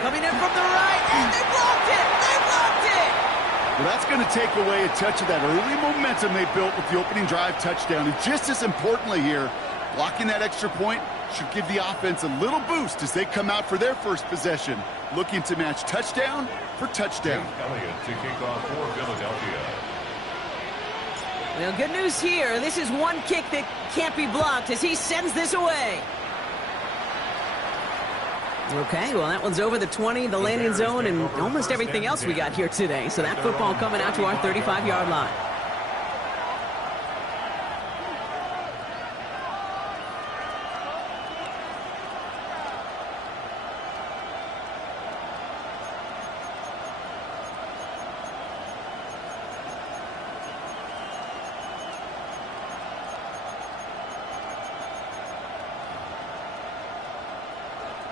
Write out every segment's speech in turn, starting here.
Coming in from the right, and they blocked it! They blocked it! Well, that's going to take away a touch of that early momentum they built with the opening drive touchdown. And just as importantly here, blocking that extra point should give the offense a little boost as they come out for their first possession, looking to match touchdown for touchdown. Elliott to kick off for Philadelphia. Well, good news here. This is one kick that can't be blocked as he sends this away. Okay, well, that one's over the 20, the landing zone, and almost everything else we got here today. So that football coming out to our 35-yard line.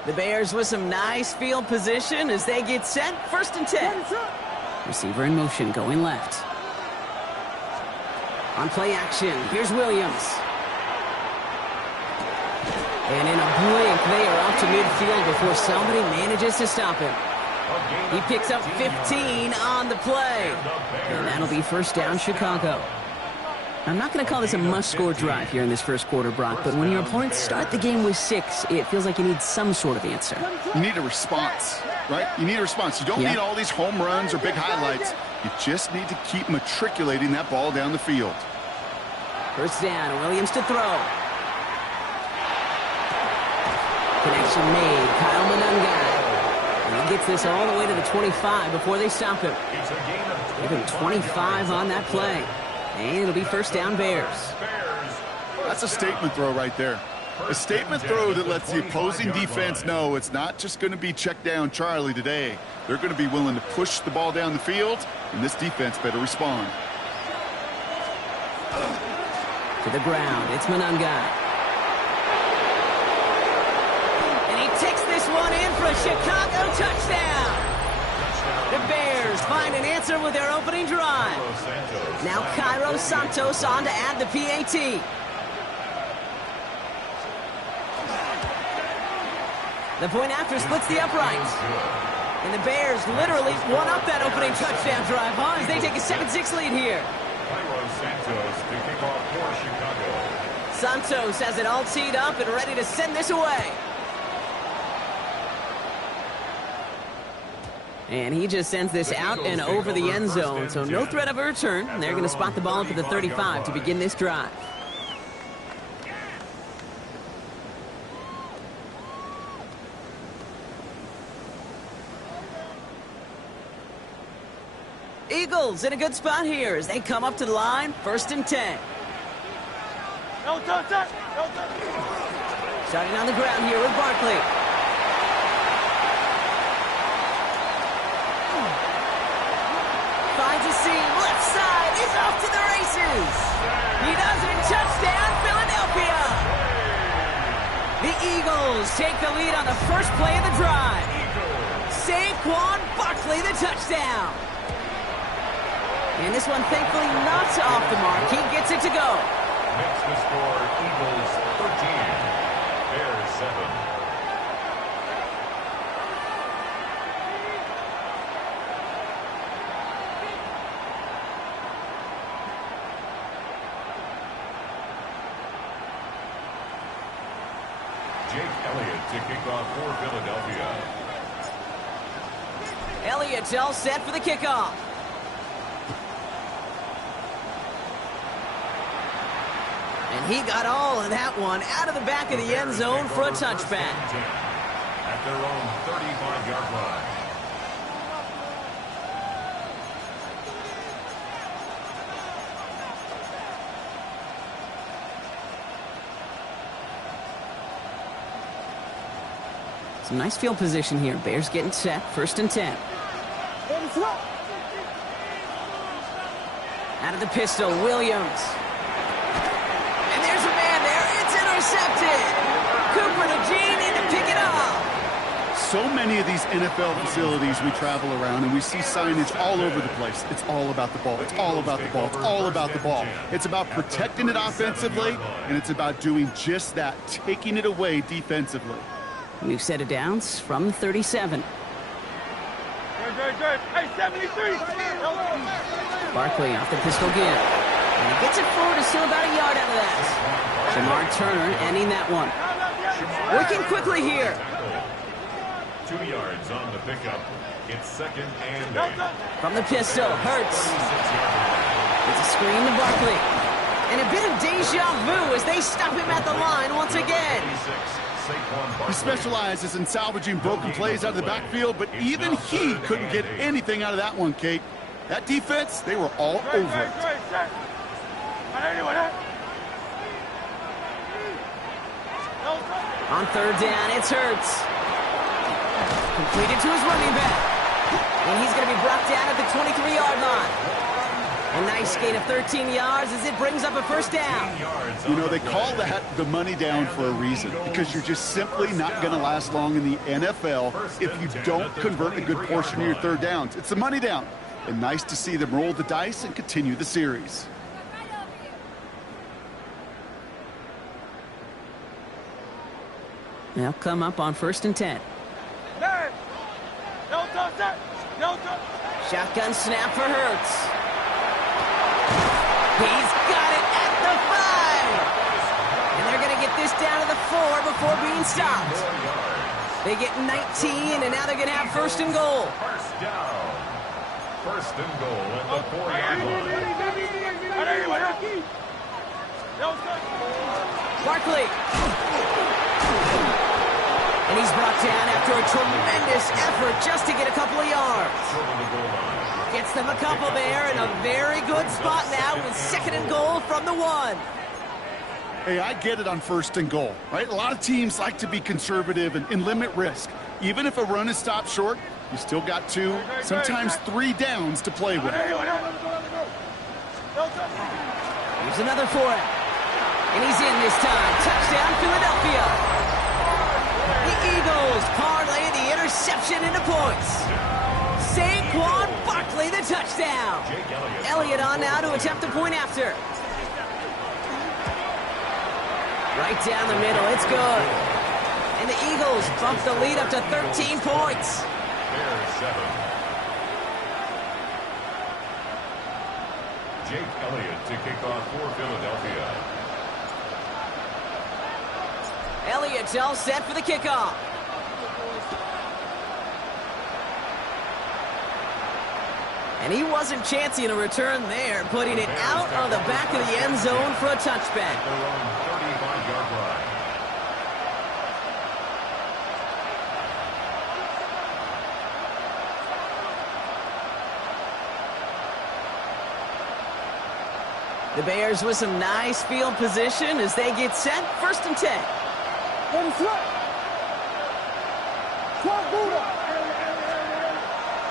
The Bears with some nice field position as they get set. 1st and 10. Receiver in motion, going left. On play action, here's Williams. And in a blink, they are up to midfield before somebody manages to stop him. He picks up 15 on the play. And that'll be 1st down, Chicago. I'm not going to call this a must-score drive here in this first quarter, Brock, but when your opponents start the game with 6, it feels like you need some sort of answer. You need a response, right? You need a response. You don't need all these home runs or big highlights. You just need to keep matriculating that ball down the field. 1st down, Williams to throw. Connection made, Kyle Monungai. And he gets this all the way to the 25 before they stop him. Give him 25 on that play. And it'll be 1st down, Bears. That's a statement throw right there. A statement throw that lets the opposing defense know it's not just going to be check down Charlie today. They're going to be willing to push the ball down the field, and this defense better respond. To the ground, it's Monungai. And he takes this one in for a Chicago touchdown. The Bears find an answer with their opening drive. Now Cairo Santos on to add the PAT. The point after splits the uprights. And the Bears literally won up that opening touchdown drive, huh? As they take a 7-6 lead here. Cairo Santos to kick off for Chicago. Santos has it all teed up and ready to send this away. And he just sends this out and over the end zone, so no threat of a return. They're going to spot the ball up at the 35 to begin this drive. Eagles in a good spot here as they come up to the line, 1st and 10. Starting on the ground here with Barkley. Finds a seam, left side, is off to the races. He does it, touchdown, Philadelphia. The Eagles take the lead on the first play of the drive. Saquon Barkley, the touchdown. And this one, thankfully, not off the mark. He gets it to go. Makes the score Eagles 13, Bears 7. Jake Elliott to kick off for Philadelphia. Elliott's all set for the kickoff. And he got all of that one out of the back of the end zone for a touchback. At their own 35-yard line. Some nice field position here. Bears getting set. 1st and 10. Out of the pistol, Williams. And there's a man there. It's intercepted. Cooper to Gene in to pick it up. So many of these NFL facilities we travel around and we see signage all over the place. It's all about the ball. It's all about the ball. It's all about the ball. It's about protecting it offensively, and it's about doing just that, taking it away defensively. New set of downs from the 37. Hey, 73. Barkley off the pistol again. And he gets it forward to still about a yard out of that. Jamar Turner ending that one. Working quickly here. 2 yards on the pickup. It's 2nd and 8. From the pistol, Hurts. It's a screen to Barkley. And a bit of deja vu as they stop him at the line once again. He specializes in salvaging broken plays out of the backfield, but even he couldn't get anything out of that one, Kate. That defense, they were all over it. On 3rd down, it's Hurts. Completed to his running back. And he's going to be brought down at the 23-yard line. A nice gain of 13 yards as it brings up a 1st down. You know, they call that the money down for a reason, because you're just simply not going to last long in the NFL if you don't convert a good portion of your 3rd downs. It's the money down. And nice to see them roll the dice and continue the series. They'll come up on 1st and 10. Shotgun snap for Hurts. He's got it at the 5. And they're going to get this down to the 4 before being stopped. They get 19, and now they're going to have 1st and goal. 1st down. 1st and goal at the 4-yard line. Barkley. And he's brought down after a tremendous effort just to get a couple of yards. Gets them a couple there in a very good spot now with 2nd and goal from the 1. Hey, I get it on 1st and goal, right? A lot of teams like to be conservative and limit risk. Even if a run is stopped short, you still got 2, sometimes 3 downs to play with. Here's another for him. And he's in this time. Touchdown, Philadelphia. The Eagles parlay the interception into points. Saquon Barkley, the touchdown. Elliott on now to attempt the point after. Right down the middle, it's good. And the Eagles bump the lead up to 13 points. Bears 7. Jake Elliott to kick off for Philadelphia. Elliott's all set for the kickoff. And he wasn't chancing a return there, putting it out on the back of the end zone for a touchback. Their own 35-yard line. The Bears with some nice field position as they get set. 1st and 10.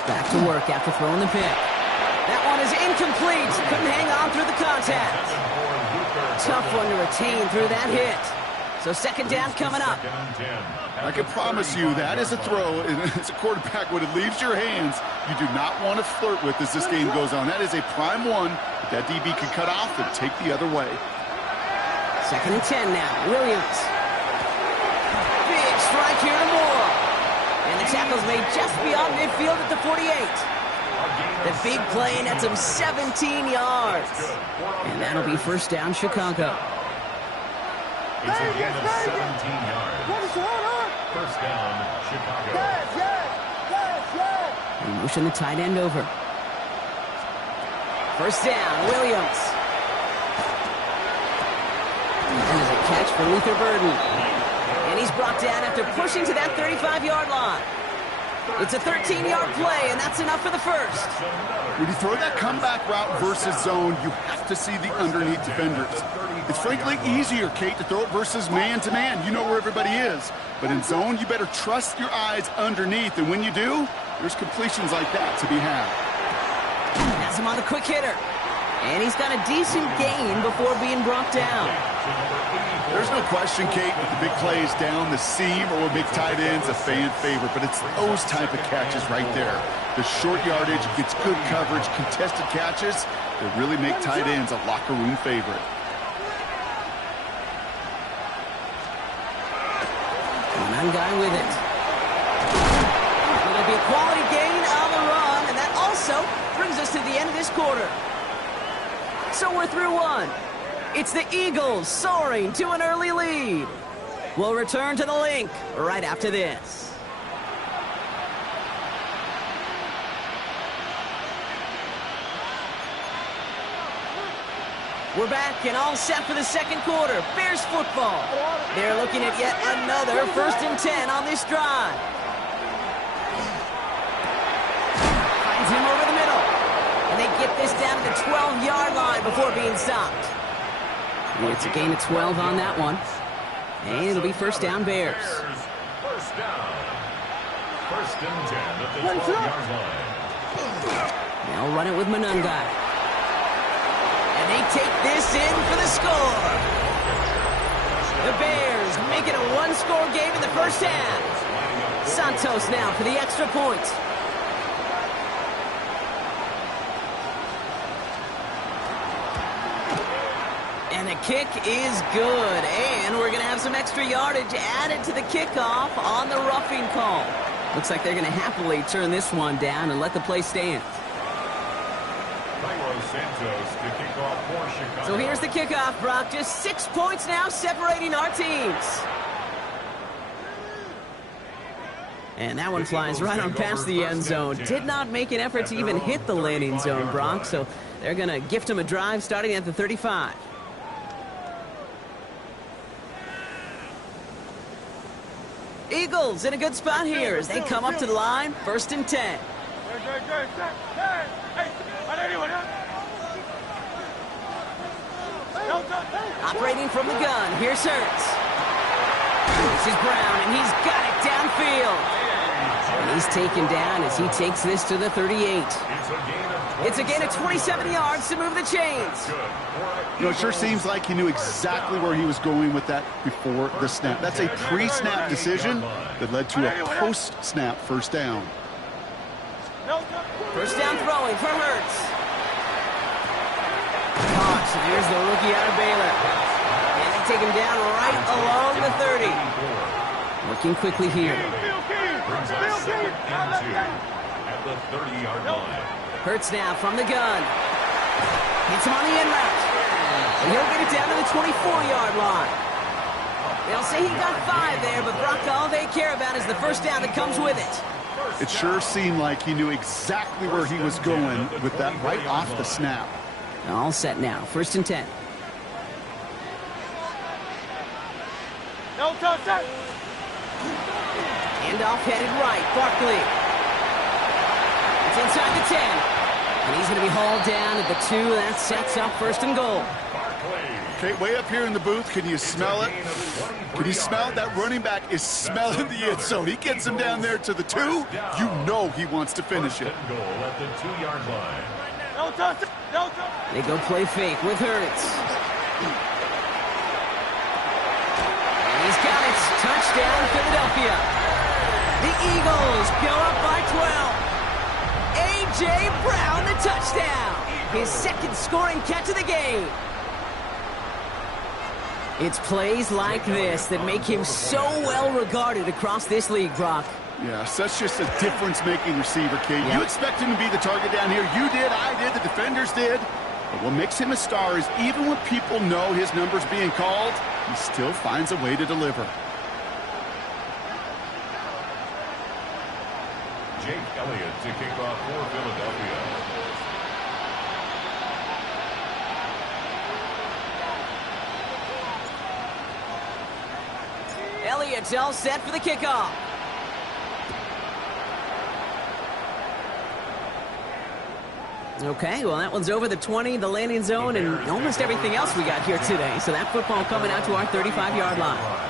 Back to work after throwing the pick. That one is incomplete. Couldn't hang on through the contact. Tough one to retain through that hit. So 2nd down coming up. I can promise you that is a throw, and as a quarterback, when it leaves your hands, you do not want to flirt with as this game goes on. That is a prime one that DB can cut off and take the other way. 2nd and 10 now. Williams. Big strike here to Moore. And the tackle's made just beyond midfield at the 48. The big play nets him 17 yards. And that'll be 1st down, Chicago. It's a gain of 17 yards. 1st down, Chicago. They motion the tight end over. 1st down, Williams. And there's a catch for Luther Burden. And he's brought down after pushing to that 35-yard line. It's a 13-yard play, and that's enough for the 1st. When you throw that comeback route versus zone, you have to see the underneath defenders. It's frankly easier, Kate, to throw it versus man-to-man. You know where everybody is. But in zone, you better trust your eyes underneath. And when you do, there's completions like that to be had. Has him on the quick hitter. And he's got a decent gain before being brought down. There's no question, Kate, with the big plays down the seam or big tight ends, a fan favorite. But it's those type of catches right there. The short yardage, gets good coverage, contested catches that really make tight ends a locker room favorite. One guy with it. It'll be a quality gain on the run. so brings us to the end of this quarter. So we're through one. It's the Eagles soaring to an early lead. We'll return to the link right after this. We're back and all set for the second quarter. Bears football. They're looking at yet another 1st and 10 on this drive. Finds him over the middle. And they get this down to the 12-yard line before being stopped. It's a gain of 12 on that one. And it'll be first down Bears. First down. 1st and 10 at the 12-yard line. They'll run it with Monungai. And they take this in for the score. The Bears make it a one-score game in the first half. Santos now for the extra point. And the kick is good. And we're going to have some extra yardage added to the kickoff on the roughing call. Looks like they're going to happily turn this one down and let the play stand. So here's the kickoff, Brock. Just 6 points now separating our teams. And that one flies right on past the end zone. Did not make an effort to even hit the landing zone, Brock. So they're going to gift him a drive starting at the 35. Eagles in a good spot here as they come up to the line. 1st and 10. Operating from the gun, here's Hurts. This is Brown, and he's got it downfield. And he's taken down as he takes this to the 38. It's a gain of 27 yards to move the chains. You know, it sure seems like he knew exactly where he was going with that before the snap. That's a pre-snap decision that led to a post-snap first down. First down throwing for Hurts. So here's the rookie out of Baylor. And they take him down right along the 30. Working quickly here. Brings us 2nd and 2 at the 30-yard line. Hurts now from the gun. Hits him on the in route. And he'll get it down to the 24-yard line. They'll say he got 5 there, but Brock, all they care about is the first down that comes with it. It sure seemed like he knew exactly where he was going with that right off the snap. All set now. 1st and 10. No touch. Handoff headed right. Barkley. It's inside the 10. And he's going to be hauled down at the 2. That sets up 1st and goal. Okay, way up here in the booth, can you smell it? Can you smell it? That running back is smelling the end zone. He gets him down there to the 2. You know he wants to finish it. Goal at the 2-yard line. No touch. No touch. They go play fake with Hurts. And he's got it. Touchdown, Philadelphia. The Eagles go up by 12. A.J. Brown, the touchdown. His 2nd scoring catch of the game. It's plays like this that make him so well regarded across this league, Brock. Yes, that's just a difference-making receiver, Kate. You expect him to be the target down here. You did, I did, the defenders did. But what makes him a star is even when people know his number's being called, he still finds a way to deliver. Jake Elliott to kick off for Philadelphia. Elliott's all set for the kickoff. Okay, well, that one's over the 20, the landing zone, and almost everything else we got here today. So that football coming out to our 35-yard line.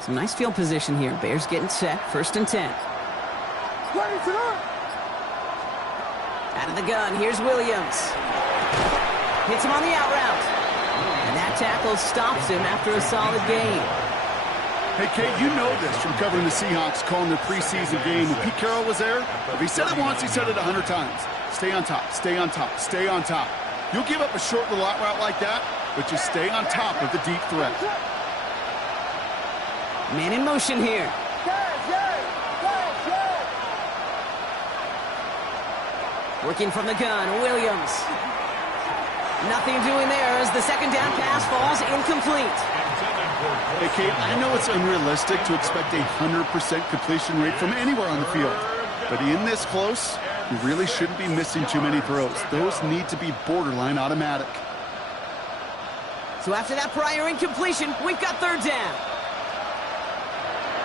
Some nice field position here. Bears getting set. 1st and 10. Out of the gun, here's Williams. Hits him on the out route. And that tackle stops him after a solid gain. Hey, Kate, you know this from covering the Seahawks, calling their preseason game. When Pete Carroll was there, if he said it once, he said it 100 times. Stay on top, stay on top, stay on top. You'll give up a short little out route like that, but just stay on top of the deep threat. Man in motion here. Working from the gun, Williams. Nothing doing there as the second down pass falls incomplete. Hey, Kate, I know it's unrealistic to expect a 100% completion rate from anywhere on the field. But in this close, you really shouldn't be missing too many throws. Those need to be borderline automatic. So after that prior incompletion, we've got third down.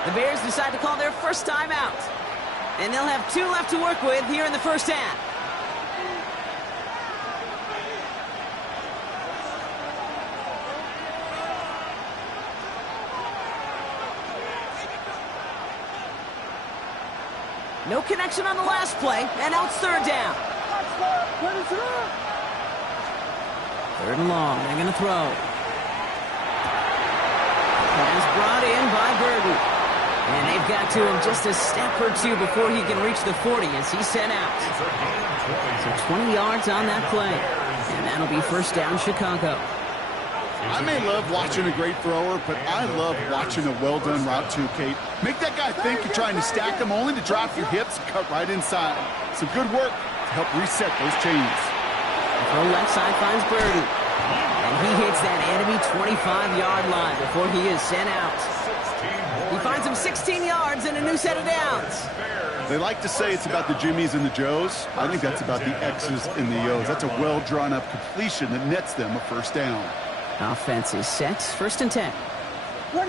The Bears decide to call their first time out. And they'll have 2 left to work with here in the first half. No connection on the last play, and now it's third down. Third and long, they're going to throw. Pass brought in by Burton. And they've got to him just a step or two before he can reach the 40 as he's sent out. So 20 yards on that play. And that'll be first down, Chicago. I may love watching a great thrower, but I love watching a well-done route too, Kate. Make that guy think you're trying to stack him only to drop your hips and cut right inside. Some good work to help reset those chains. The throw left side finds Burton. And he hits that enemy 25-yard line before he is sent out. He finds him 16 yards and a new set of downs. They like to say it's about the Jimmies and the Joes. I think that's about the X's and the O's. That's a well-drawn-up completion that nets them a first down. Offense is set. First and 10. They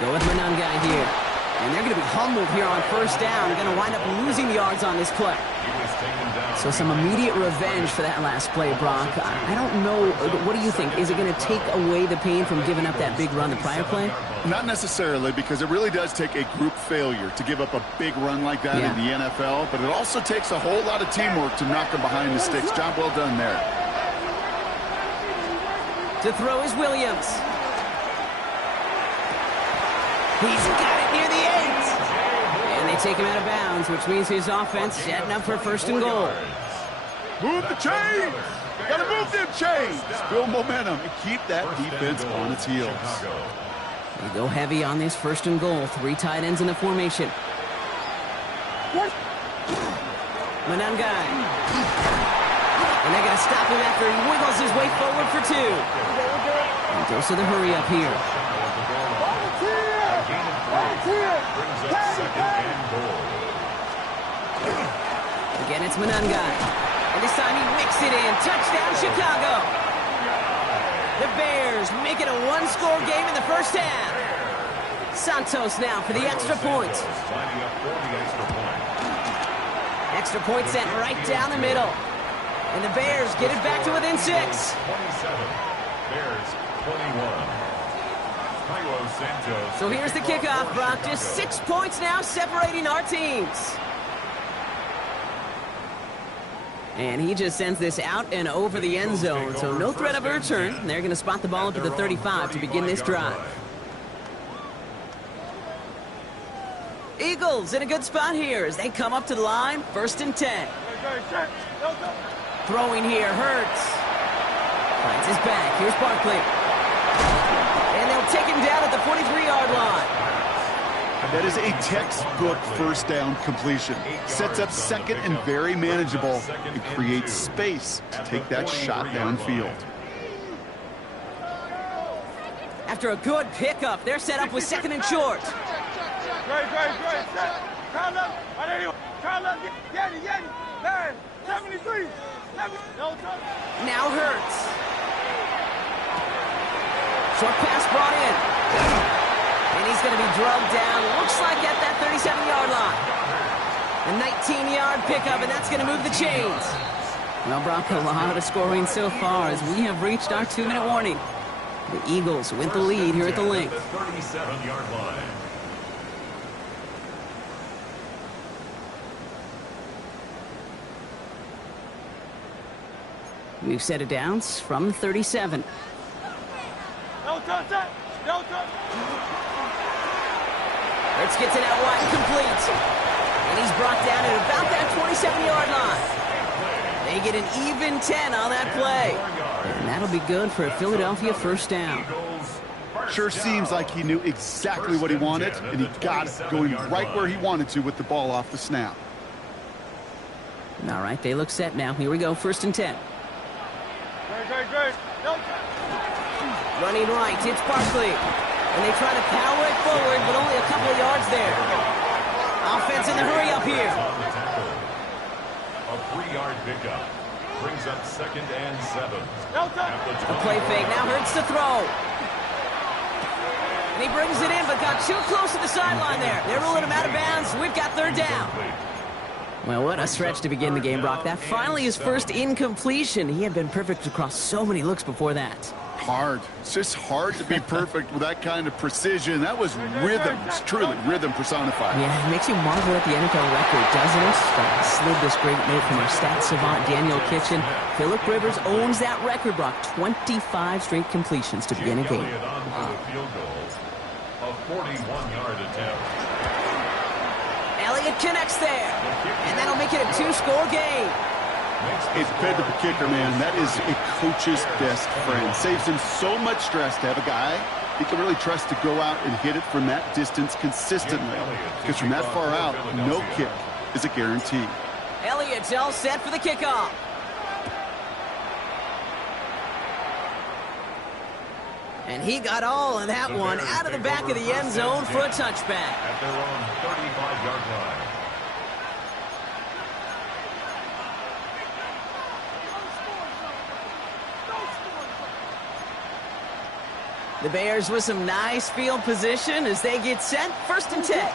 go with Manungai here. And they're going to be humbled here on first down. They're going to wind up losing yards on this play. So some immediate revenge for that last play, Brock. I don't know. What do you think? Is it going to take away the pain from giving up that big run the prior play? Not necessarily, because it really does take a group failure to give up a big run like that in the NFL. But it also takes a whole lot of teamwork to knock them behind the sticks. Job well done there. To throw is Williams. He's got it near the 8. And they take him out of bounds, which means his offense setting up for first and goal. Move the chains! Gotta move them chains! Build momentum and keep that defense on its heels. They go heavy on this first and goal. 3 tight ends in the formation. Manungai. And they're going to stop him after he wiggles his way forward for 2. And goes to the hurry up here. Again, it's Manungai. And this time he mixed it in. Touchdown, Chicago. The Bears make it a 1-score game in the first half. Santos now for the extra point. Extra point sent right down the middle. And the Bears get it back to within 6. 27. Bears 21. So here's the kickoff, Brock. Just 6 points now separating our teams. And he just sends this out and over the end zone. So no threat of a return. They're going to spot the ball up to the 35 to begin this drive. Eagles in a good spot here as they come up to the line. First and 10. Throwing here, Hurts. Finds his back. Here's Barkley. And they'll take him down at the 43-yard line. That is a textbook first down completion. Sets up second and very manageable and creates space to take that shot downfield. After a good pickup, they're set up with second and short. Great. Now Hurts. Short pass brought in. And he's going to be drugged down. Looks like at that 37-yard line. A 19-yard pickup, and that's going to move the chains. Well, Brock, a lot of scoring so far as we have reached our 2-minute warning. The Eagles with the lead here at the link. 37-yard line. We've set it down from 37. No touch it. No touch. Let's get to that wide complete. And he's brought down at about that 27-yard line. They get an even 10 on that play. And that'll be good for a Philadelphia first down. Sure seems like he knew exactly what he wanted, and he got it going right where he wanted to with the ball off the snap. All right, they look set now. Here we go, 1st and 10. Great. No touch. Running right, it's Barkley. And they try to power it forward, but only a couple of yards there. Offense in the hurry up here. A 3-yard pickup brings up 2nd and 7. No touch. A play fake now hurts the throw. And he brings it in, but got too close to the sideline there. They're ruling him out of bounds. We've got 3rd down. Well, what a stretch to begin the game, Brock. That finally his first incompletion. He had been perfect across so many looks before that. Hard. It's just hard to be perfect with that kind of precision. That was rhythm. It's truly rhythm personified. Yeah, it makes you marvel at the NFL record, doesn't it? Slid this great note from our stats savant, Daniel Kitchen. Phillip Rivers owns that record, Brock. 25 straight completions to begin a game. Wow. A 41-yard attempt. Elliott connects there. And that'll make it a 2-score game. A dependable kicker, man. That is a coach's best friend. Saves him so much stress to have a guy he can really trust to go out and hit it from that distance consistently. Because from that far out, no kick is a guarantee. Elliott's all set for the kickoff. And he got all of that one out of the back of the end zone for a touchback. At their own 35-yard line. The Bears with some nice field position as they get set. 1st and 10.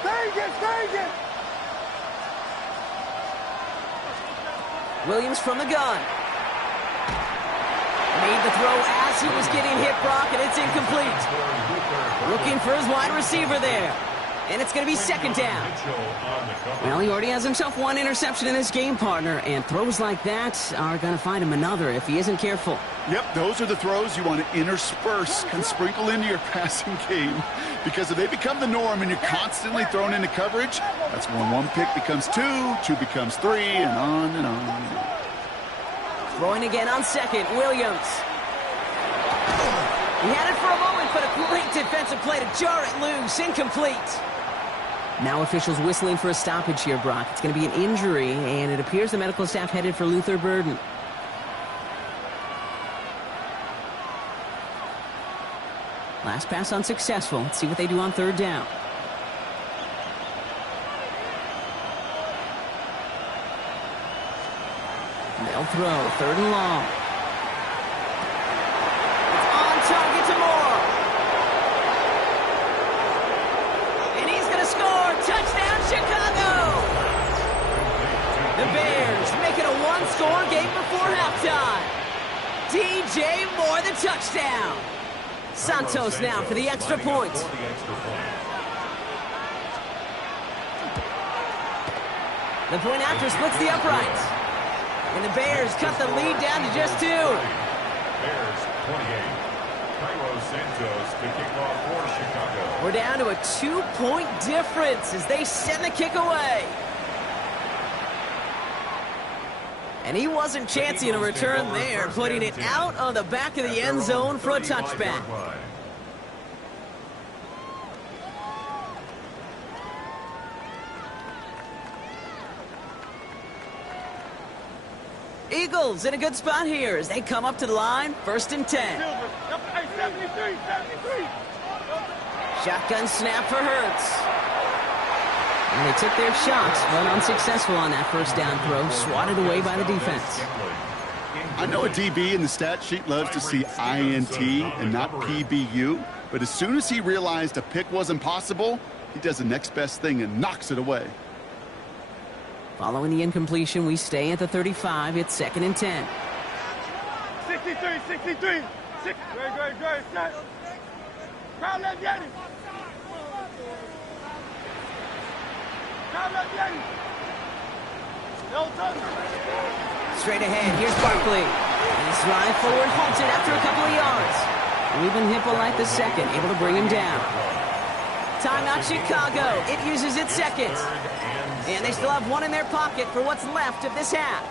Stay it. Williams from the gun. Made the throw as he was getting hit, Brock, and it's incomplete. Looking for his wide receiver there. And it's going to be 2nd down. Well, he already has himself 1 interception in this game, partner, and throws like that are going to find him another if he isn't careful. Yep, those are the throws you want to intersperse and sprinkle into your passing game. Because if they become the norm and you're constantly thrown into coverage, that's when 1 pick becomes 2, 2 becomes 3, and on and on and on. Throwing again on 2nd, Williams. He had it for a moment, but a great defensive play to jar it loose. Incomplete. Now officials whistling for a stoppage here, Brock. It's going to be an injury, and it appears the medical staff headed for Luther Burden. Last pass unsuccessful. Let's see what they do on 3rd down. They'll throw 3rd and long. It's on target to Moore. And he's going to score. Touchdown, Chicago. The Bears make it a 1-score game before halftime. DJ Moore, the touchdown. Santos now for the extra point. The point after splits the uprights. And the Bears cut the lead down to just 2. Bears 28. Cairo Santos to kick off for Chicago. We're down to a 2-point difference as they send the kick away. And he wasn't chancing a return there, putting it out on the back of the end zone for a touchback. Eagles in a good spot here as they come up to the line. 1st and 10. 73. Shotgun snap for Hurts. And they took their shots, but unsuccessful on that 1st down throw, swatted away by the defense. I know a DB in the stat sheet loves to see INT and not PBU, but as soon as he realized a pick wasn't possible, he does the next best thing and knocks it away. Following the incompletion, we stay at the 35. It's 2nd and 10. 63. Great. Set. Crowd, let's get it. Straight ahead, here's Barkley. His drive forward halted after a couple of yards. Ruben Hippolyte the second, able to bring him down. Timeout Chicago. It uses its second. And they still have one in their pocket for what's left of this half.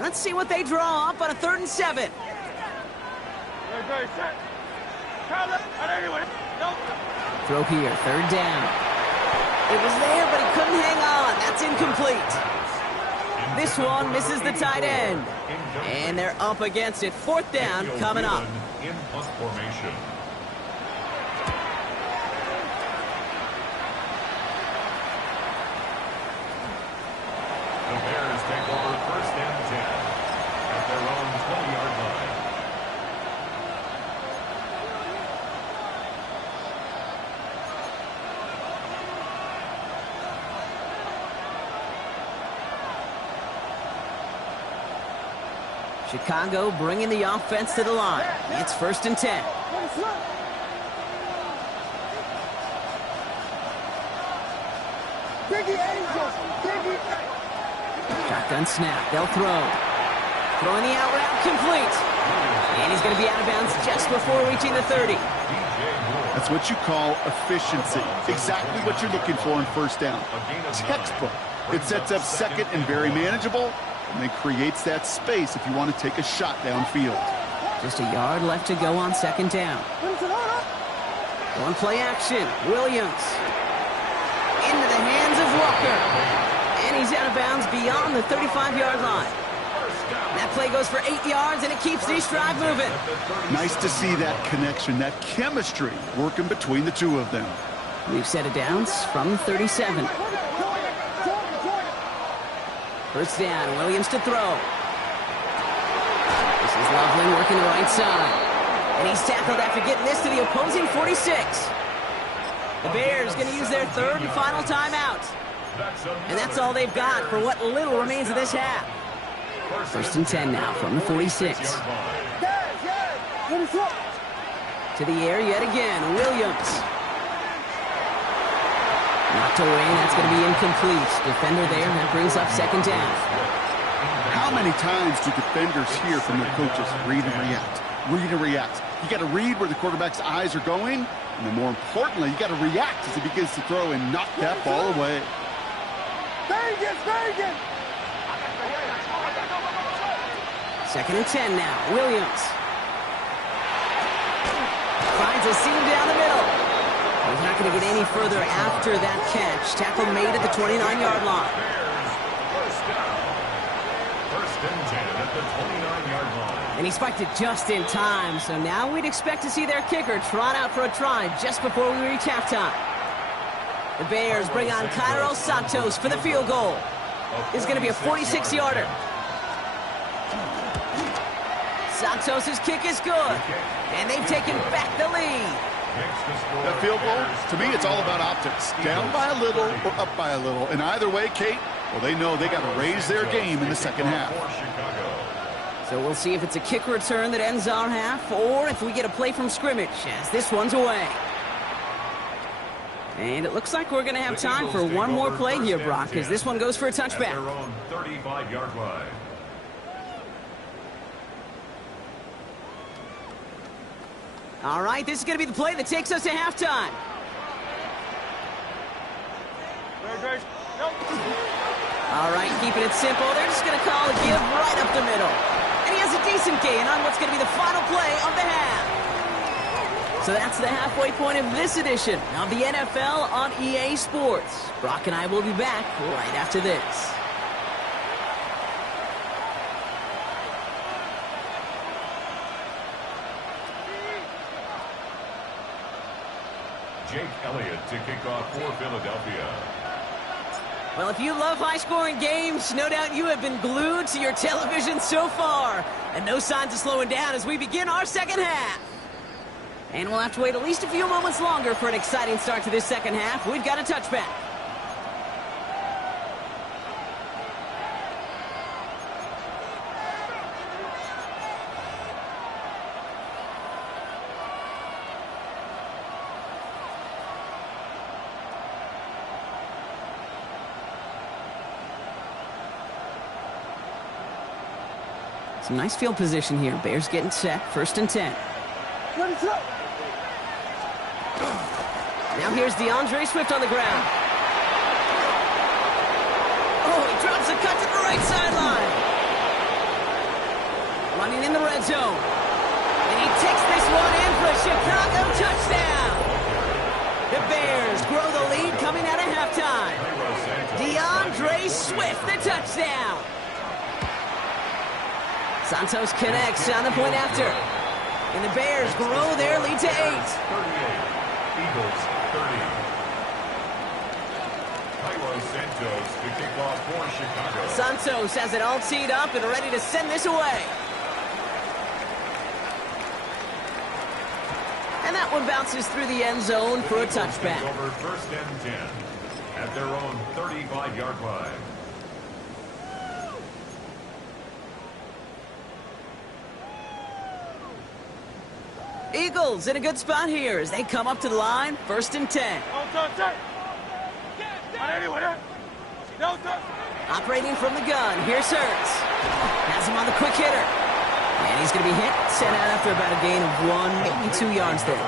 Let's see what they draw up on a 3rd and 7. Throw here, 3rd down. It was there, but he couldn't hang on. That's incomplete. This one misses the tight end. And they're up against it. 4th down coming up. In punt formation. The Bears take over 1st and 10 at their own 20-yard line. Chicago bringing the offense to the line. It's 1st and 10. Shotgun snap. They'll throw. Throwing the out route complete. And he's going to be out of bounds just before reaching the 30. That's what you call efficiency. Exactly what you're looking for in 1st down. Textbook. It sets up 2nd and very manageable, and then creates that space if you want to take a shot downfield. Just a yard left to go on 2nd down. One play action. Williams. Into the hands of Walker. And he's out of bounds beyond the 35-yard line. That play goes for 8 yards, and it keeps this drive moving. Nice to see that connection, that chemistry working between the two of them. We've set it downs from the 37. 1st down, Williams to throw. This is Loveland working the right side. And he's tackled after getting this to the opposing 46. The Bears going to use their 3rd and final timeout. And that's all they've got for what little remains of this half. 1st and 10 now from the 46. To the air yet again, Williams. Knocked away, that's going to be incomplete. Defender there, that brings up 2nd down. How many times do defenders hear from their coaches, read and react, read and react? You got to read where the quarterback's eyes are going, and then more importantly, you got to react as he begins to throw and knock that ball away. Vegas! 2nd and 10 now, Williams. Finds a seam down the middle. He's not going to get any further after that catch. Tackle made at the 29-yard line. 1st and 10 at the 29-yard line. And he spiked it just in time, so now we'd expect to see their kicker trot out for a try just before we reach halftime. The Bears bring on Cairo Santos for the field goal. This is going to be a 46-yarder. Santos' kick is good, and they've taken back the lead. That field goal, to me, it's all about optics. Down by a little or up by a little. And either way, Kate, well, they know they got to raise their game in the 2nd half. So we'll see if it's a kick return that ends our half, or if we get a play from scrimmage, as this one's away. And it looks like we're going to have time for one more play here, Brock, as this one goes for a touchback. Their own 35-yard line. All right, this is going to be the play that takes us to halftime. All right, keeping it simple. They're just going to call a give right up the middle. And he has a decent gain on what's going to be the final play of the half. So that's the halfway point of this edition of the NFL on EA Sports. Brock and I will be back right after this. Jake Elliott to kick off for Philadelphia. Well, if you love high-scoring games, no doubt you have been glued to your television so far. And no signs of slowing down as we begin our 2nd half. And we'll have to wait at least a few moments longer for an exciting start to this 2nd half. We've got a touchback. Some nice field position here. Bears getting set. 1st and 10. Now here's DeAndre Swift on the ground. Oh, he drops a cut to the right sideline. Running in the red zone. And he takes this one in for a Chicago touchdown. The Bears grow the lead coming out of halftime. DeAndre Swift, the touchdown. Santos connects on the point after. And the Bears grow their lead to 8. 38. Eagles 30. Cairo Santos to kick off for Chicago. Santos has it all teed up and ready to send this away. And that one bounces through the end zone for a touchback. Over 1st and 10 at their own 35-yard line. Eagles in a good spot here as they come up to the line. 1st and 10. Operating from the gun. Here's Hurts. Has him on the quick hitter. And he's going to be hit. Sent out after about a gain of 1, maybe 2 yards there.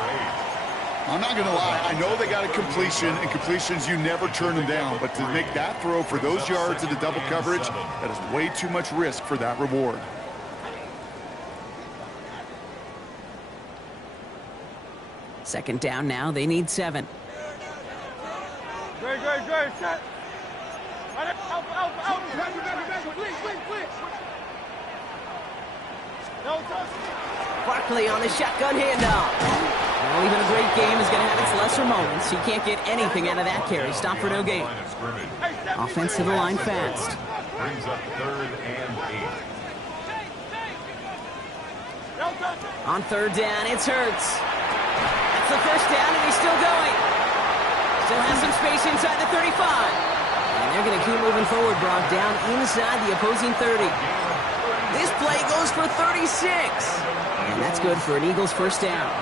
I'm not going to lie. I know they got a completion, and completions, you never turn them down. But to make that throw for those yards into double coverage, that is way too much risk for that reward. Second down now. They need 7. Great. Set. Out. Barkley on the shotgun handoff. Well, even a great game is going to have its lesser moments. He can't get anything out of that carry. Stop for no gain. Offense to the line fast. Brings up 3rd and 8. On 3rd down, it's Hurts. That's the 1st down, and he's still going. Still has some space inside the 35. And they're going to keep moving forward, Brock, down inside the opposing 30. This play goes for 36. And that's good for an Eagles 1st down.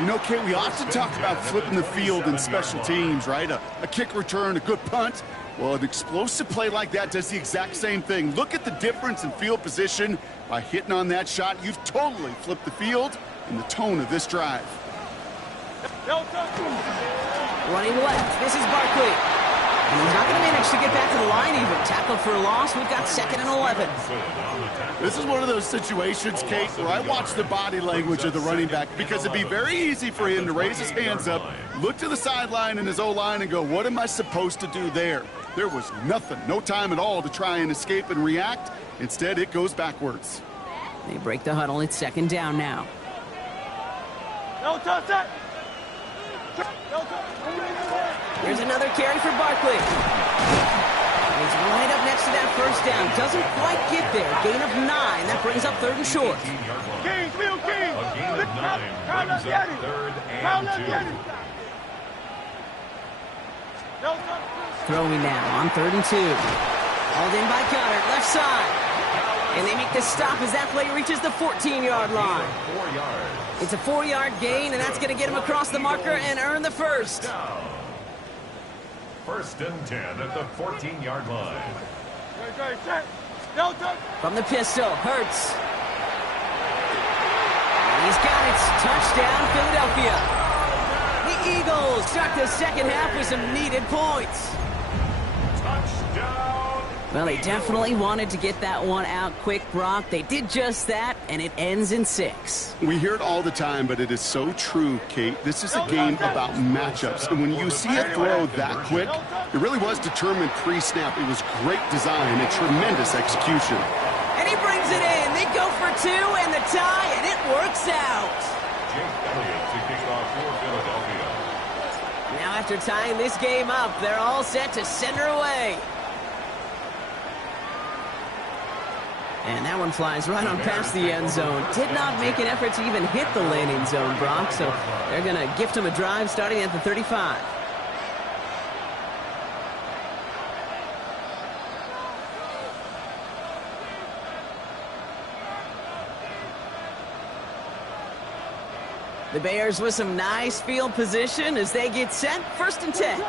You know, Kate, we often talk about flipping the field in special teams, right? A kick return, a good punt. Well, an explosive play like that does the exact same thing. Look at the difference in field position. By hitting on that shot, you've totally flipped the field and the tone of this drive. Running left, this is Barkley. And he's not going to manage to get back to the line even. Tackled for a loss, we've got 2nd and 11. This is one of those situations, Kate, where I watch the body language of the running back because it'd be very easy for him to raise his hands up, look to the sideline in his O-line and go, what am I supposed to do there? There was nothing, no time at all to try and escape and react. Instead, it goes backwards. They break the huddle. It's 2nd down now. Here's another carry for Barkley. He's right up next to that 1st down. Doesn't quite get there. Gain of 9. That brings up 3rd and short. A gain of 9 brings up 3rd and 2. Throwing now on 3rd and 2. Hauled in by Goddard, left side. And they make the stop as that play reaches the 14-yard line. 4 yards. It's a 4-yard gain, and that's going to get him across the marker and earn the 1st. 1st and 10 at the 14-yard line. From the pistol, Hurts. He's got it. Touchdown, Philadelphia. The Eagles start the 2nd half with some needed points. Touchdown. Well, they definitely wanted to get that one out quick, Brock. They did just that, and it ends in 6. We hear it all the time, but it is so true, Kate. This is a game about matchups, and when you see a throw that quick, it really was determined pre-snap. It was great design and tremendous execution. And he brings it in. They go for 2 and the tie, and it works out. Jake Elliott to kick off for Philadelphia. Now after tying this game up, they're all set to send her away. And that one flies right on past the end zone. Did not make an effort to even hit the landing zone, Brock. So they're going to gift him a drive starting at the 35. The Bears with some nice field position as they get set. 1st and 10.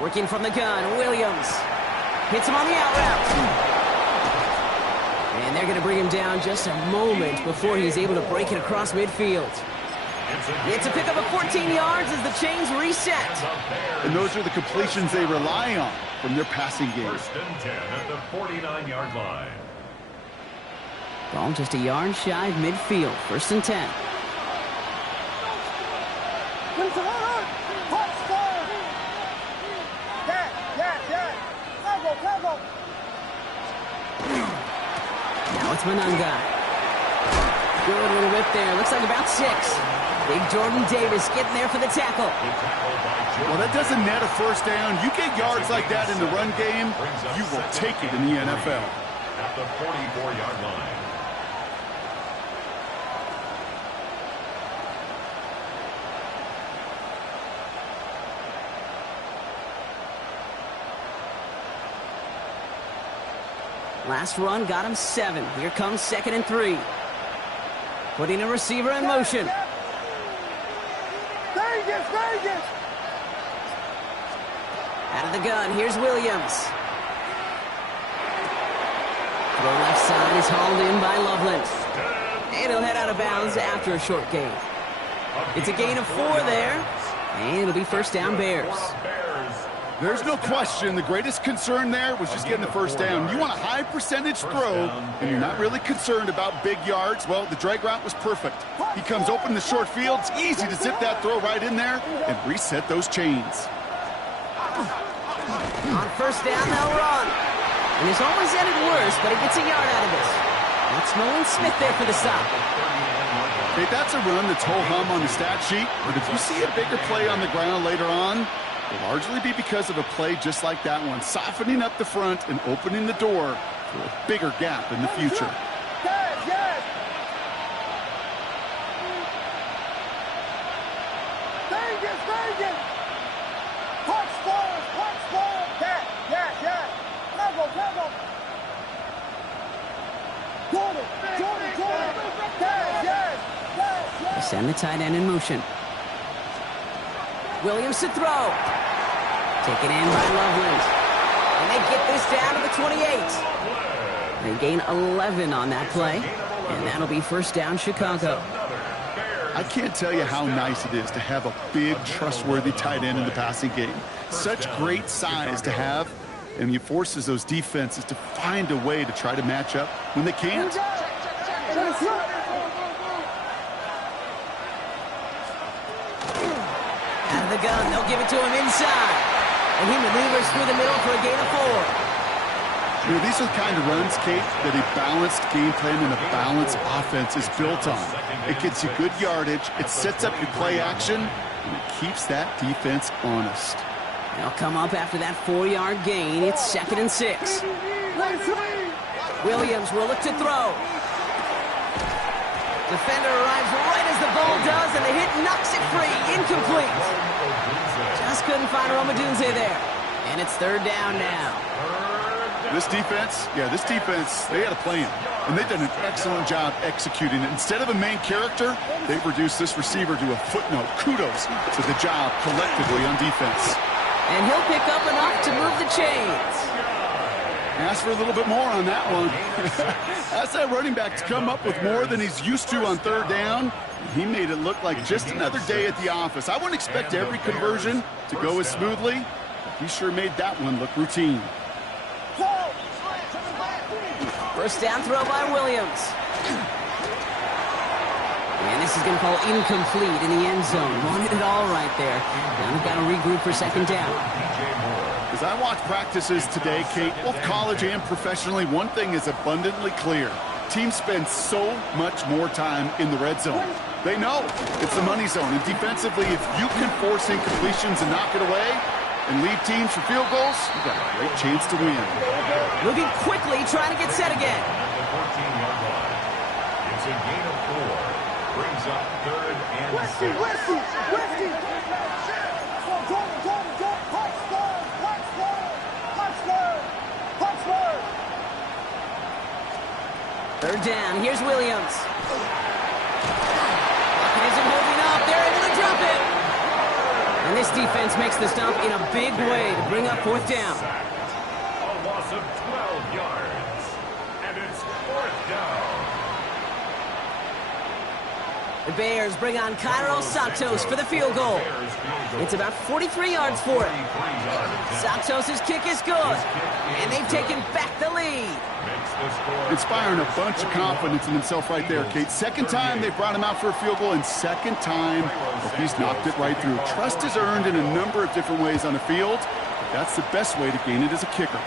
Working from the gun, Williams. Hits him on the out route. And they're going to bring him down just a moment before he's able to break it across midfield. It's a pickup of 14 yards as the chains reset. And those are the completions they rely on from their passing game. First and 10 at the 49-yard line. Ball just a yard shy of midfield. First and 10. Now it's Manunga. Good little whip there. Looks like about 6. Big Jordan Davis getting there for the tackle. Well, that doesn't net a first down. You get yards like that in the run game, you will take it in the NFL. At the 44-yard line. Last run got him 7. Here comes 2nd and 3. Putting a receiver in motion. Out of the gun, here's Williams. Throw left side is hauled in by Loveland. And he'll head out of bounds after a short gain. It's a gain of 4 there. And it'll be first down Bears. There's no question the greatest concern there was just getting the first down. You want a high percentage throw, and you're not really concerned about big yards. Well, the drag route was perfect. He comes open in the short field. It's easy to zip that throw right in there and reset those chains. On first down, they'll run. And it's always ended worse, but he gets a yard out of this. That's Nolan Smith there for the stop. Okay, that's a run that's ho-hum on the stat sheet, but if you see a bigger play on the ground later on, it'll largely be because of a play just like that one, softening up the front and opening the door for a bigger gap in the future. They send the tight end in motion. Williams to throw. Taken in by Loveland. And they get this down to the 28. They gain 11 on that play. And that'll be first down Chicago. I can't tell you how nice it is to have a big, trustworthy tight end in the passing game. Such great size to have, and he forces those defenses to find a way to try to match up when they can't. Out of the gun, they'll give it to him inside. And he maneuvers through the middle for a gain of 4. You know, these are the kind of runs, Kate, that a balanced game plan and a balanced offense is built on. It gets you good yardage, it sets up your play action, and it keeps that defense honest. They'll come up after that 4-yard gain. It's 2nd and 6. Williams will look to throw. Defender arrives right as the ball does, and the hit knocks it free. Incomplete. Just couldn't find Romadunze there. And it's 3rd down now. This defense, they had a plan. And they've done an excellent job executing it. Instead of a main character, they've reduced this receiver to a footnote. Kudos to the job collectively on defense. And he'll pick up enough to move the chains. Ask for a little bit more on that one. Ask that running back to come up with more than he's used to on 3rd down. He made it look like just another day at the office. I wouldn't expect every conversion to go as smoothly, but he sure made that one look routine. First down throw by Williams. And this is going to fall incomplete in the end zone. Wanted it all right there. Now we've got to regroup for 2nd down. As I watch practices today, Kate, both college and professionally, one thing is abundantly clear. Teams spend so much more time in the red zone. They know it's the money zone. And defensively, if you can force incompletions and knock it away and lead teams for field goals, you've got a great chance to win. Moving quickly, trying to get set again. At the 14-yard line. It's a gain of 4. Brings up 3rd and 6. Third down. Here's Williams. Bucket isn't holding up. They're able to drop it. And this defense makes the stop in a big way to bring up 4th down. A loss of 12 yards. And it's Fourth down. The Bears bring on Cairo Santos for the field goal. It's about 43 yards for it. Santos' kick is good, and they've taken back the lead. Inspiring a bunch of confidence in himself right there, Kate. Second time they brought him out for a field goal, and second time he's knocked it right through. Trust is earned in a number of different ways on the field. That's the best way to gain it as a kicker.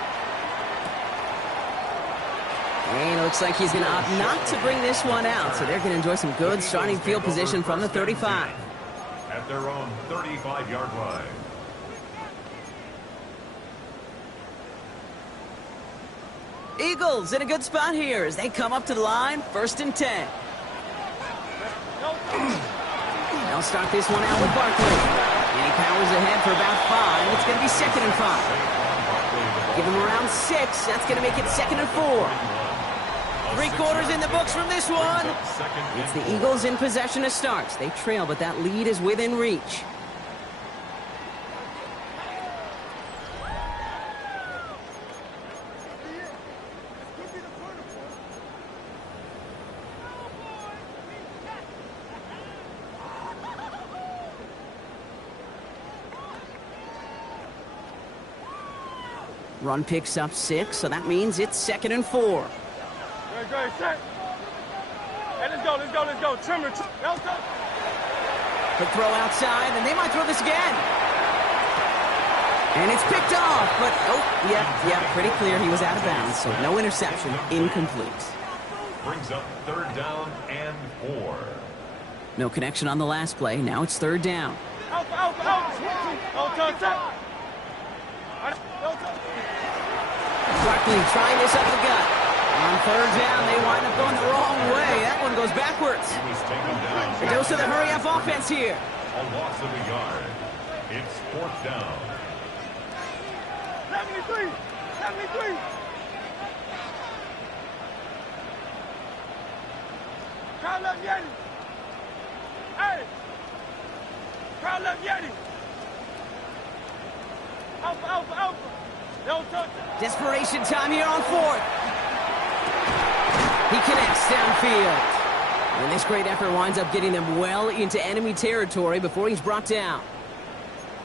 And it looks like he's going to opt not to bring this one out, so they're going to enjoy some good starting field position from the 35. At their own 35-yard line. Eagles in a good spot here as they come up to the line, 1st and 10. They'll start this one out with Barkley. And he powers ahead for about 5. It's going to be 2nd and 5. Give him around 6. That's going to make it 2nd and 4. 3 quarters in the books from this one. It's the Eagles in possession to start. They trail, but that lead is within reach. Run picks up 6, so that means it's 2nd and 4. Great, set. Hey, let's go. Trimmer. Let's go. The throw outside, and they might throw this again. And it's picked off, but, yeah, pretty clear he was out of bounds, so no interception, incomplete. Brings up 3rd down and 4. No connection on the last play, now it's 3rd down. Out. Barkley trying this up the gut. On 3rd down, they wind up going the wrong way. That one goes backwards. He was taken down. A dose of the hurry-up offense here. A loss of a yard. It's 4th down. 73. Crowd left Yeti. Hey. Crowd left Yeti. Alpha. Don't touch it. Desperation time here on 4th. He connects downfield. And this great effort winds up getting them well into enemy territory before he's brought down.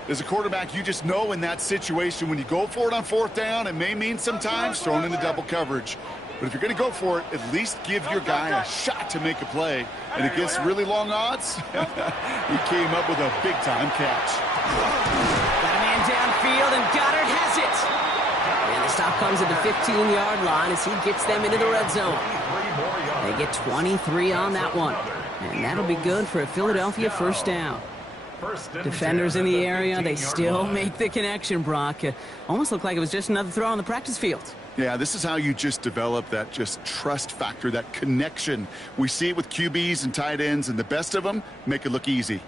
As a quarterback, you just know in that situation when you go for it on 4th down, it may mean sometimes throwing into double coverage. But if you're going to go for it, at least give your guy a shot to make a play. And against really long odds, he came up with a big-time catch. Got a man downfield, and Goddard has it. And the stop comes at the 15-yard line as he gets them into the red zone. They get 23 on that one. And that'll be good for a Philadelphia 1st down. Defenders in the area, they still make the connection, Brock. Almost looked like it was just another throw on the practice field. Yeah, this is how you just develop that just trust factor, that connection. We see it with QBs and tight ends, and the best of them make it look easy.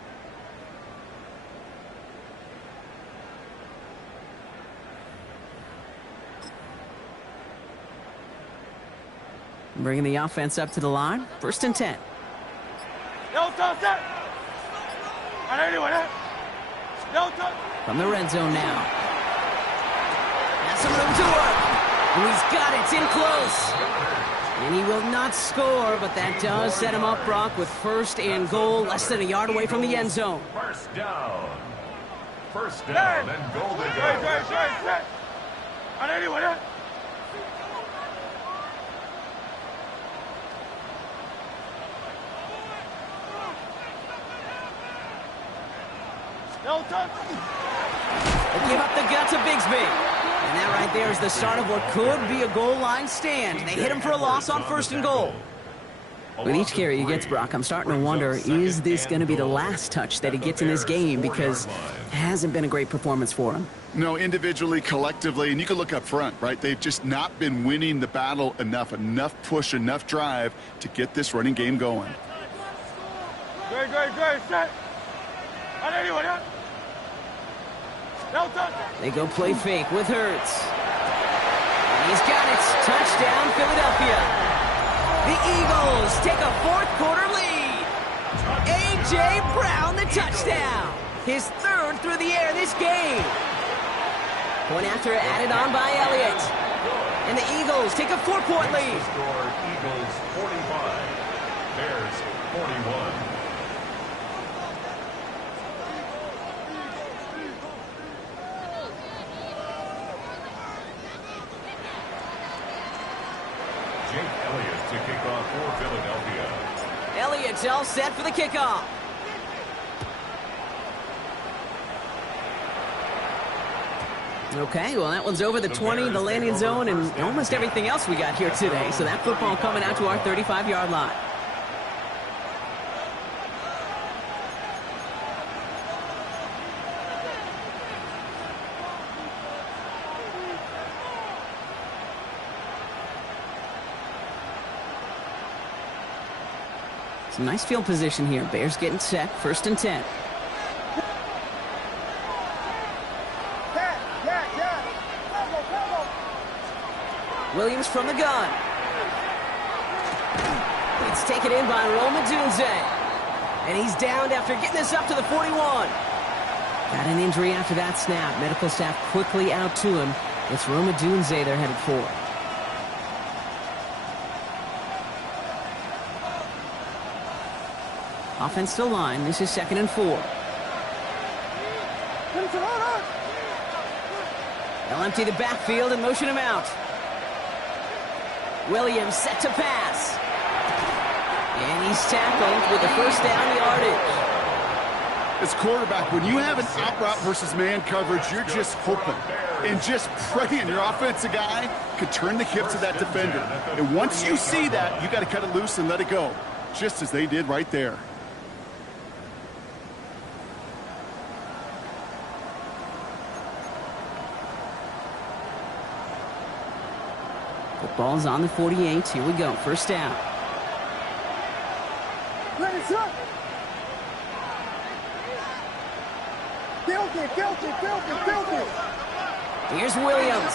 Bringing the offense up to the line, 1st and 10. From the red zone now. Has some room to work. And he's got it. It's in close. And he will not score, but that does set him up, Brock, with 1st and goal, less than a yard away from the end zone. 1st down and goal to go. They give up the gut to Bigsby. And that right there is the start of what could be a goal line stand. They hit him for a loss on 1st and goal. With each carry he gets, Brock, I'm starting to wonder, is this going to be the last touch that he gets in this game? Because it hasn't been a great performance for him. No, individually, collectively, and you can look up front, right? They've just not been winning the battle enough push, enough drive to get this running game going. Great, set. They go play fake with Hurts. And he's got it. Touchdown, Philadelphia. The Eagles take a 4th quarter lead. A.J. Brown, the touchdown. His 3rd through the air this game. Point after added on by Elliott. And the Eagles take a 4-point lead. Score Eagles 45, Bears 41. Jake Elliott to kick off for Philadelphia. Elliott's all set for the kickoff. Okay, well, that one's over the 20, the landing zone, and almost everything else we got here today. So that football coming out to our 35-yard line. Some nice field position here. Bears getting set, 1st and 10. Williams from the gun. It's taken in by Roma Dunze. And he's downed after getting this up to the 41. Got an injury after that snap. Medical staff quickly out to him. It's Roma Dunze they're headed for. Offensive line. This is 2nd and 4. They'll empty the backfield and motion him out. Williams set to pass. And he's tackled with the 1st down yardage. As quarterback, when you have an out route versus man coverage, you're just hoping and just praying your offensive guy could turn the hips of that defender. And once you see that, you got to cut it loose and let it go, just as they did right there. Ball's on the 48. Here we go. 1st down. Here's Williams.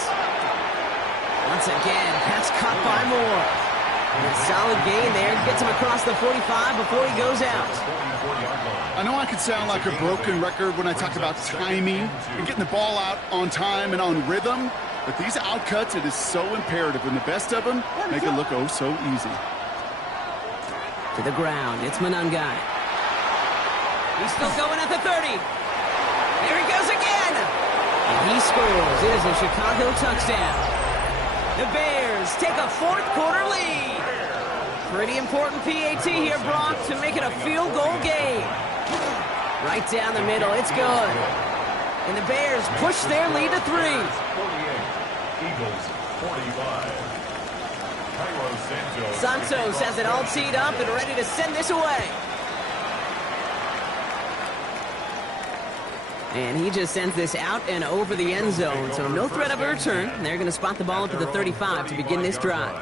Once again, pass caught by Moore. And a solid gain there. Gets him across the 45 before he goes out. I know I can sound like a broken record when I talk about timing and getting the ball out on time and on rhythm. But these outcuts, it is so imperative, and the best of them make it look oh so easy. To the ground, it's Manungai. He's still going at the 30. Here he goes again. And he scores. It is a Chicago touchdown. The Bears take a 4th quarter lead. Pretty important PAT here, Brock, to make it a field goal game. Right down the middle, it's good. And the Bears push their lead to 3. Eagles 45. Santos has it all teed up and ready to send this away. And he just sends this out and over the end zone, so no threat of a return. They're going to spot the ball up to the 35 to begin this drive.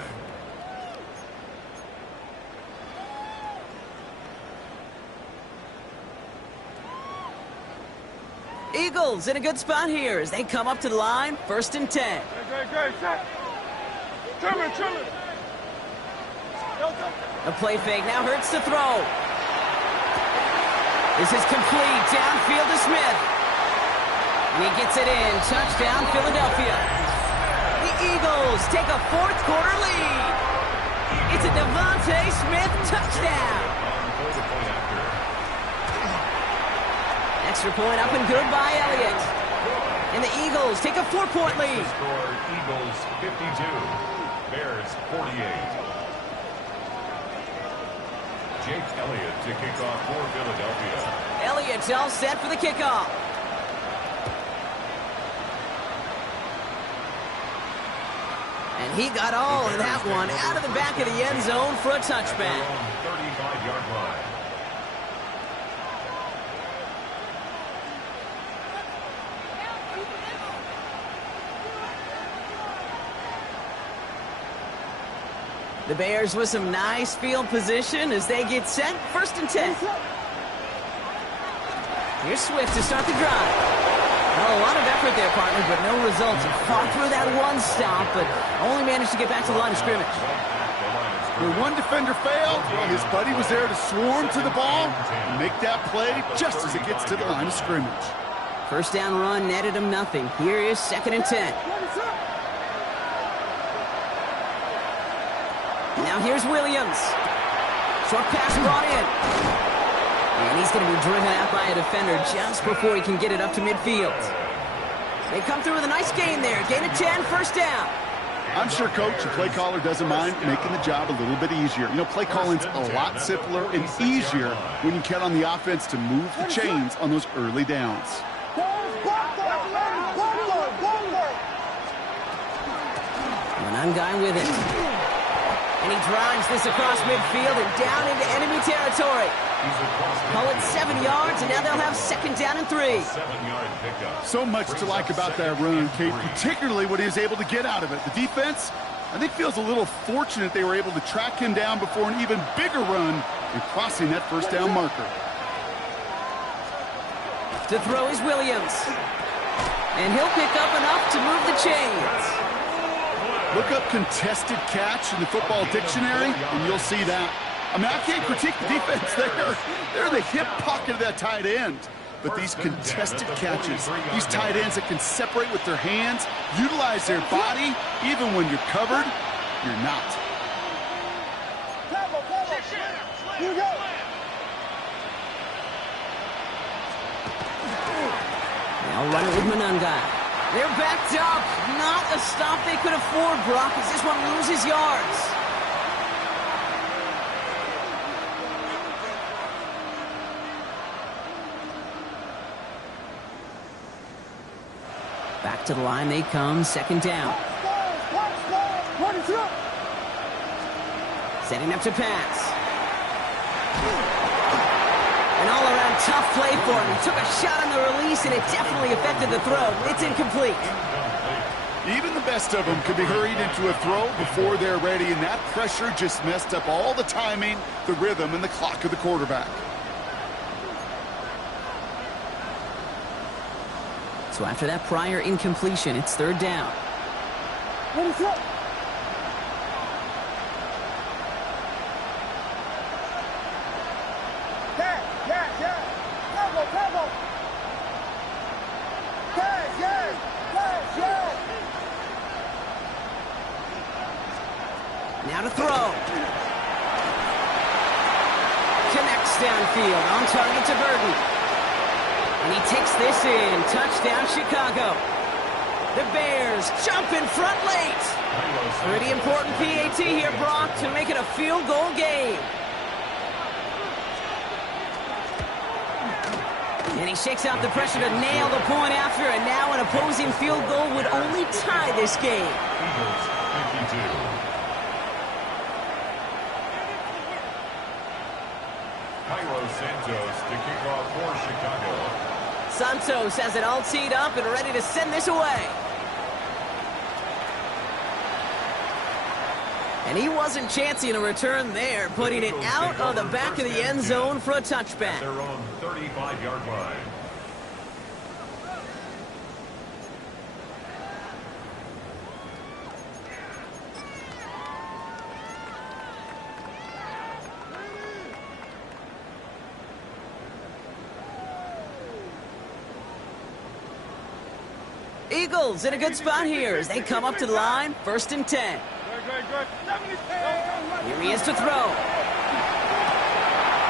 Eagles in a good spot here as they come up to the line, 1st and 10. A play fake now hurts to throw. This is complete, downfield to Smith. And he gets it in, touchdown Philadelphia. The Eagles take a 4th quarter lead. It's a Devontae Smith touchdown. Extra point up and good by Elliott. And the Eagles take a 4-point lead. Score Eagles 52, Bears 48. Jake Elliott to kick off for Philadelphia. Elliott's all set for the kickoff. And he got all of that one out of the back of the end zone for a touchback. 35-yard line. The Bears with some nice field position as they get set. 1st and 10. Here's Swift to start the drive. Well, a lot of effort there, partner, but no results. He fought through that one stop, but only managed to get back to the line of scrimmage. Where one defender failed, his buddy was there to swarm to the ball and make that play just as it gets to the line of scrimmage. 1st down run netted him nothing. Here is 2nd and 10. Now here's Williams. Short pass brought in. And he's going to be driven out by a defender just before he can get it up to midfield. They come through with a nice gain there. Gain of 10, first down. I'm sure, Coach, the play caller doesn't mind making the job a little bit easier. You know, play calling's a lot simpler and easier when you count on the offense to move the chains on those early downs. One guy with it. And he drives this across midfield and down into enemy territory. Call it 7 yards, and now they'll have second down and 3. 7-yard pickup. So much to like about that run, Kate, particularly what he was able to get out of it. The defense, I think, feels a little fortunate they were able to track him down before an even bigger run and crossing that first down marker. To throw is Williams. And he'll pick up enough to move the chains. Look up contested catch in the football dictionary, and you'll see that. I mean, I can't critique the defense there. They're in the hip pocket of that tight end. But these contested catches, these tight ends that can separate with their hands, utilize their body, even when you're covered, you're not. Now run it with Monangai. They're backed up. Not a stop they could afford, Brock, as this one loses yards. Back to the line they come, second down. Setting up to pass. An all-around tough play for him. He took a shot on the release, and it definitely affected the throw. It's incomplete. Even the best of them could be hurried into a throw before they're ready, and that pressure just messed up all the timing, the rhythm, and the clock of the quarterback. So after that prior incompletion, it's third down. Now to throw. Connects downfield, on target to Burton. And he takes this in. Touchdown, Chicago. The Bears jump in front late. Pretty important PAT here, Brock, to make it a field goal game. And he shakes out the pressure to nail the point after, and now an opposing field goal would only tie this game. Eagles 52. Cairo Santos to kick off for Chicago. Santos has it all teed up and ready to send this away. And he wasn't chancing a return there, putting it out of the back of the end zone for a touchback. Their own 35-yard line. Eagles in a good spot here as they come up to the line, 1st and 10. Here he is to throw.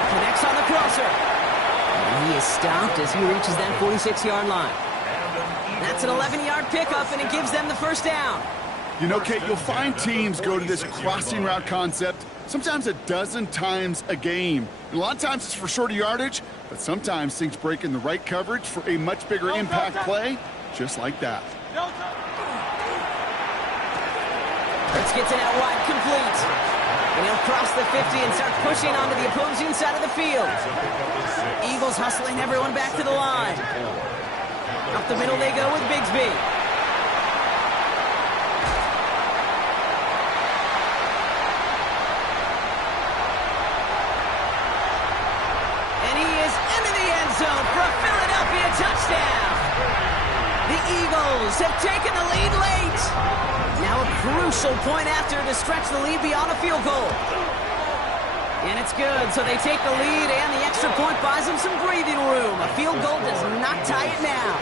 Connects on the crosser. And he is stopped as he reaches that 46-yard line. That's an 11-yard pickup, and it gives them the first down. You know, Kate, you'll find teams go to this crossing route concept sometimes a dozen times a game. And a lot of times it's for shorter yardage, but sometimes things break in the right coverage for a much bigger impact play, just like that. Hurts gets it out wide, complete. And he'll cross the 50 and start pushing onto the opposing side of the field. Eagles hustling everyone back to the line. Up the middle they go with Bigsby. And he is into the end zone for a Philadelphia touchdown. The Eagles have taken the lead late. Now a crucial point after to stretch the lead beyond a field goal. And it's good, so they take the lead, and the extra point buys them some breathing room. A field goal does not tie it now.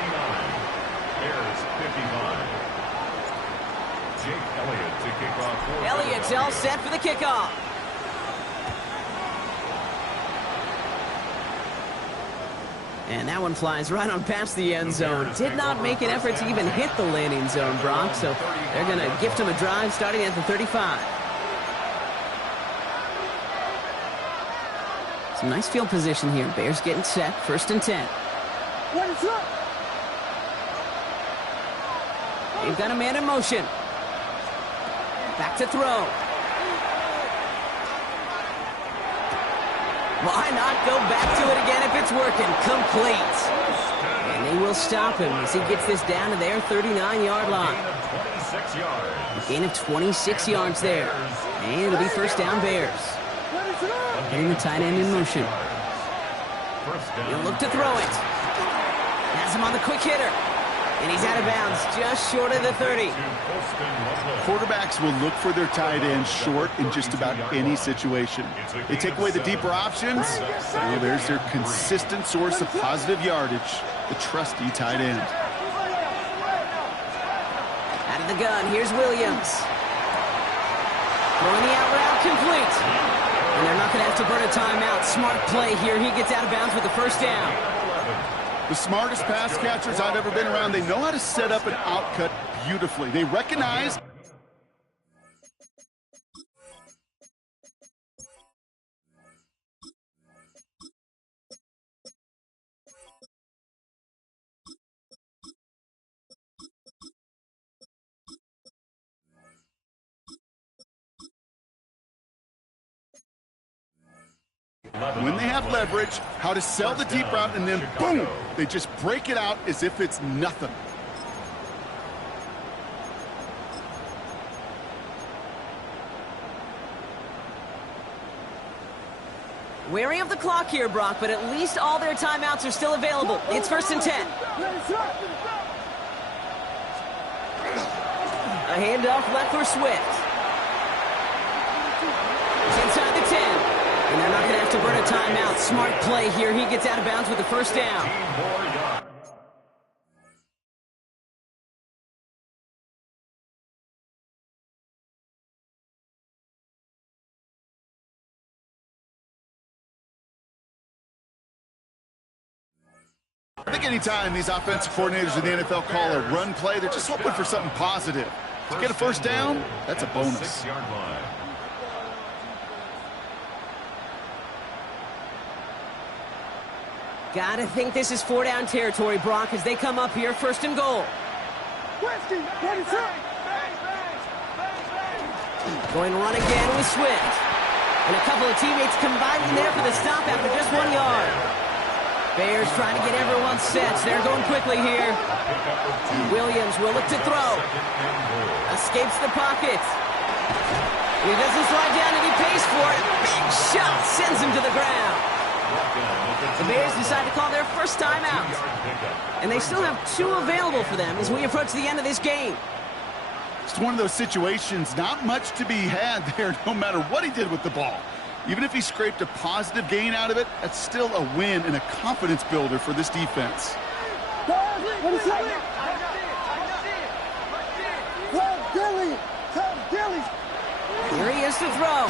Bears 55. Elliott's all set for the kickoff. And that one flies right on past the end zone. Did not make an effort to even hit the landing zone, Brock, so they're going to gift him a drive starting at the 35. Some nice field position here. Bears getting set. 1st and 10. They've got a man in motion. Back to throw. Why not go back to it again if it's working? Complete. And they will stop him as he gets this down to their 39-yard line. A gain of 26 yards there. And it'll be 1st down Bears. Getting the tight end in motion. He'll look to throw it. Has him on the quick hitter. And he's out of bounds just short of the 30. Quarterbacks will look for their tight end short in just about any situation. They take away the deeper options. Well, there's their consistent source of positive yardage, the trusty tight end. Out of the gun, here's Williams. Throwing the out route complete. And they're not going to have to burn a timeout. Smart play here. He gets out of bounds with the 1st down. The smartest pass catchers I've ever been around, they know how to set up an outcut beautifully. They recognize when they have leverage, how to sell the deep route, and then boom, they just break it out as if it's nothing. Wary of the clock here, Brock, but at least all their timeouts are still available. It's 1st and 10. A handoff left for Swift. He's inside the 10. And they're not going to have to burn a timeout. Smart play here. He gets out of bounds with the 1st down. I think anytime these offensive coordinators in the NFL call a run play, they're just hoping for something positive. To get a 1st down, that's a bonus. Gotta think this is 4 down territory, Brock, as they come up here, 1st and goal. Going to run again with Swift. And a couple of teammates combining there for the stop after just 1 yard. Bears trying to get everyone set. They're going quickly here. Williams will look to throw. Escapes the pocket. He doesn't slide down and he pays for it. Big shot sends him to the ground. The Bears decide to call their 1st timeout. And they still have 2 available for them as we approach the end of this game. It's one of those situations, not much to be had there no matter what he did with the ball. Even if he scraped a positive gain out of it, that's still a win and a confidence builder for this defense. Here he is to throw.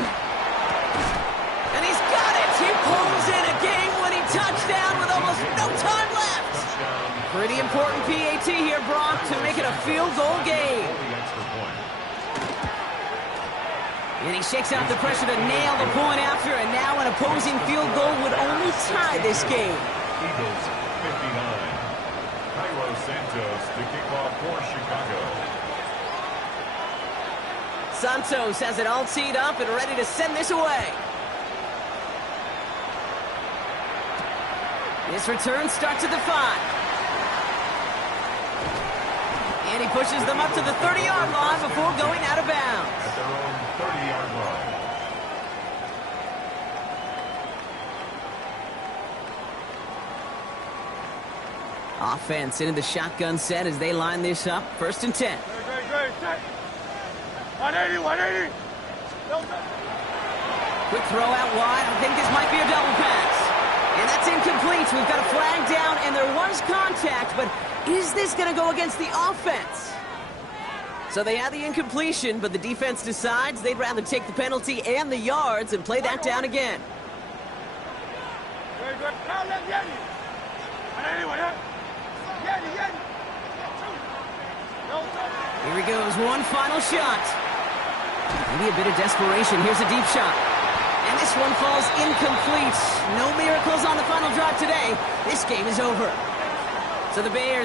And he's got it. He pulls in a game-winning touchdown with almost no time left. Pretty important PAT here, Brock, to make it a field goal game. And he shakes out the pressure to nail the point after, and now an opposing field goal would only tie this game. Eagles 59. Cairo Santos to kick off for Chicago. Santos has it all teed up and ready to send this away. This return starts at the 5. And he pushes them up to the 30-yard line before going out of bounds. At their own 30-yard line. Offense into the shotgun set as they line this up. 1st and 10. Great. 180. Quick throw out wide. I think this might be a double pass. And that's incomplete. We've got a flag down, and there was contact, but is this going to go against the offense? So they had the incompletion, but the defense decides they'd rather take the penalty and the yards and play that down again. Here he goes, one final shot. Maybe a bit of desperation. Here's a deep shot. And this one falls incomplete. No miracles on the final drive today. This game is over. So the Bears